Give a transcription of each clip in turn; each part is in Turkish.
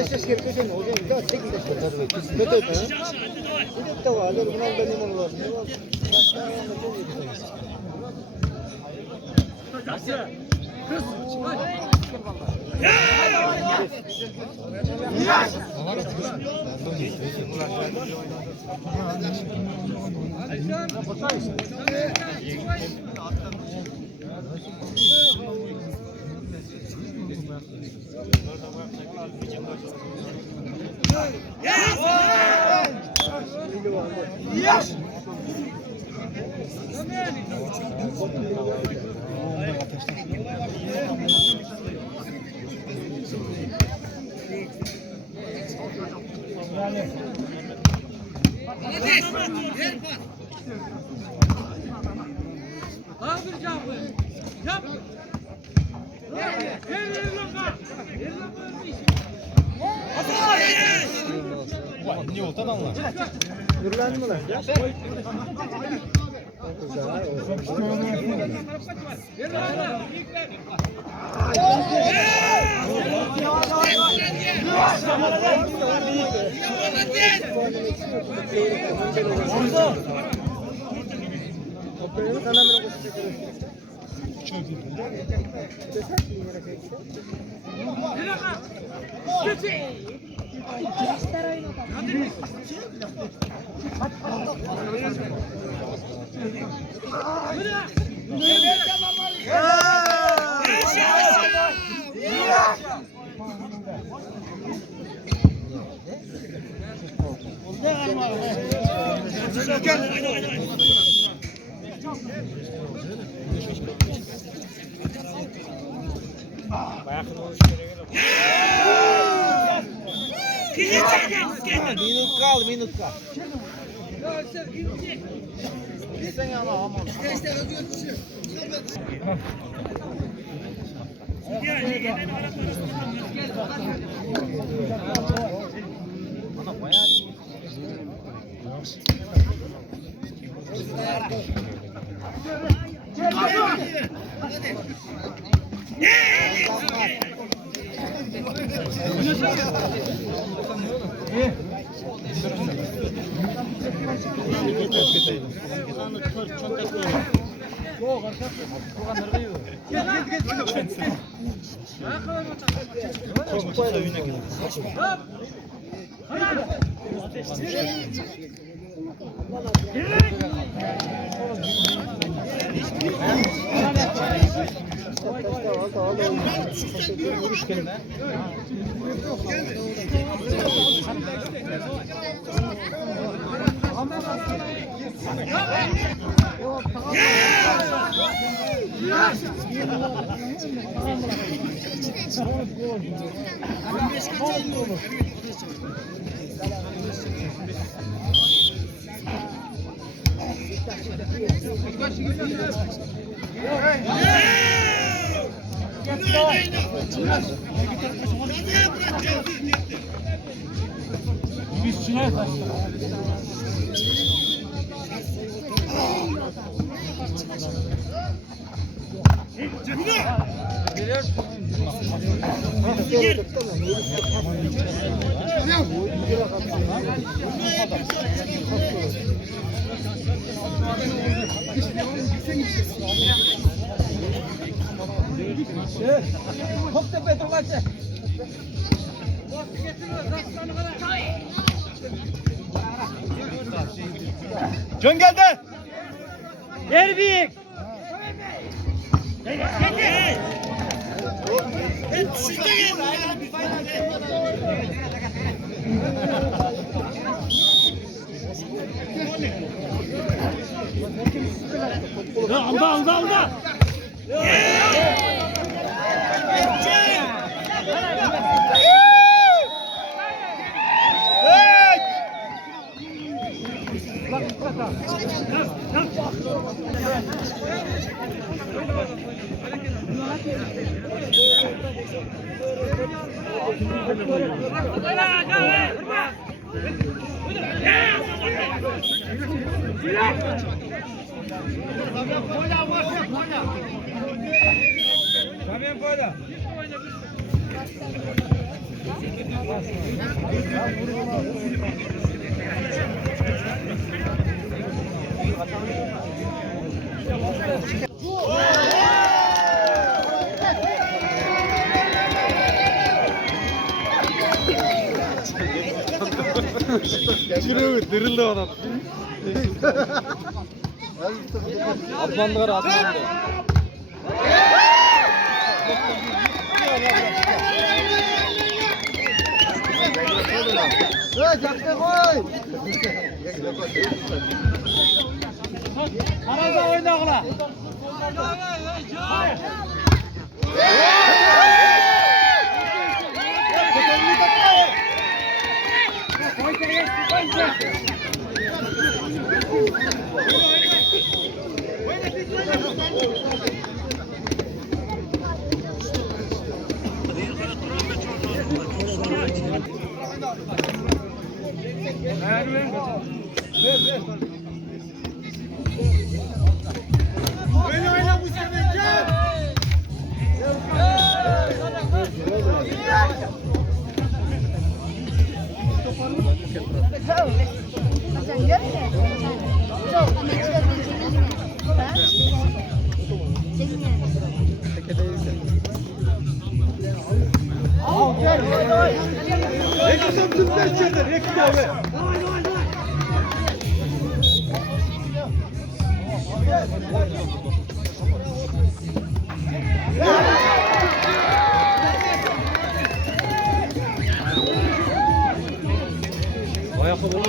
taştaş gelip geçen hocam daha tek taşlar var. Kötü ha. Bir de var. Bunlar benim onu var. Kız. Yes. Ne oldu adamlar? Yürülen mi lan? Minut kal. Sen ama aman. Can geldi. Erbik. Alda. Çürüyor, dirildi adam. Atlandılar, atlandı. Jakte koy. Karaza oyna oğla. Ayakkabı olur.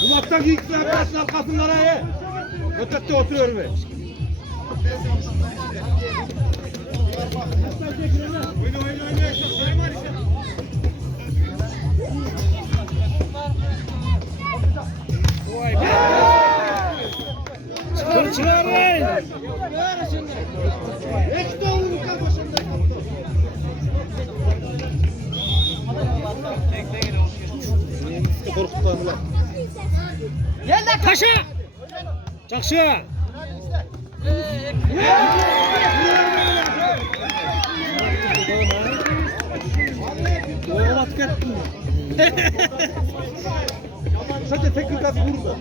Kulaktan giyikler arkasının arkasından araya. Ötette oturuyor be. Çıkarın. Korkuttular. Kaşı. Çakşı. Doğum atket. Sadece tek bir gazı vurdu.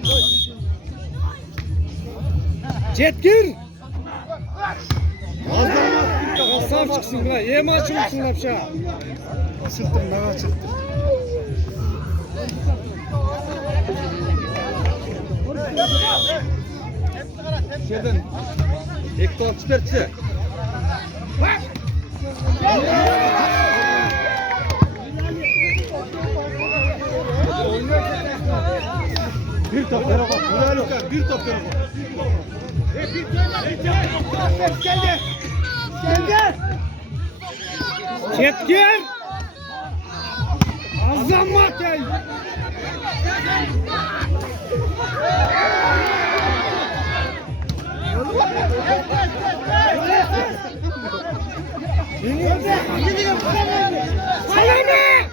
Cetgir. Sağ çıksın buna. Yeme açılsın hapşa. Çıktım, bana çıktı. Şeyden. Ekto çıkartsa. Bir top tarafa. Helal olsun. Bir top tarafa. Geldi. Çetker. Azamat gel. Salame.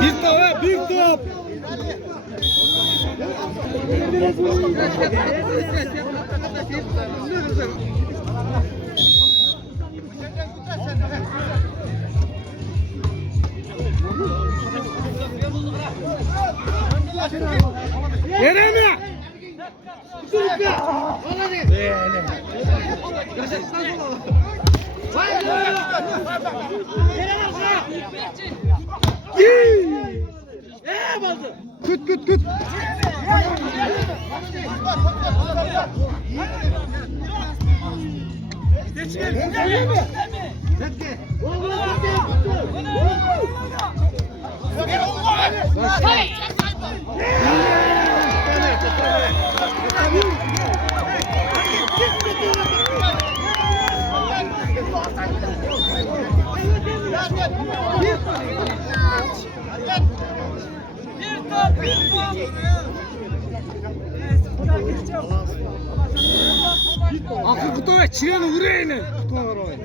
Bir top, bir top. Veremiyor. Küt küt küt. Hey! Akıl kutuya çiğne vurayım. Kutuya var oraya.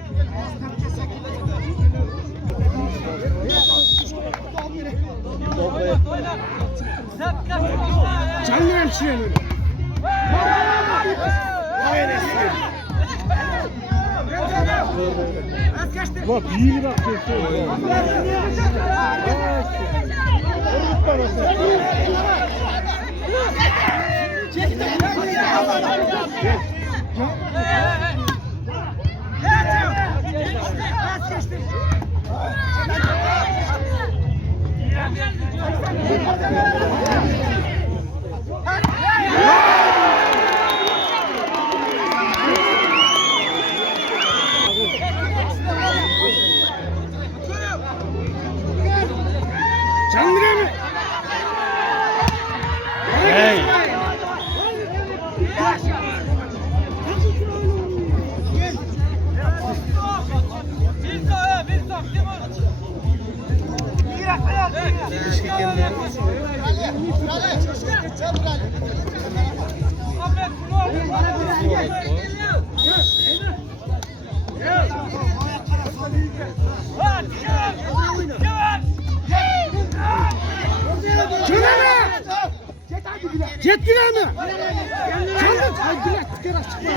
Canlarım çiğne. Bak iyi bak. Canlarım. Hey. Jet güne mi? Canlı. Ay güne. Çıkar çıkma.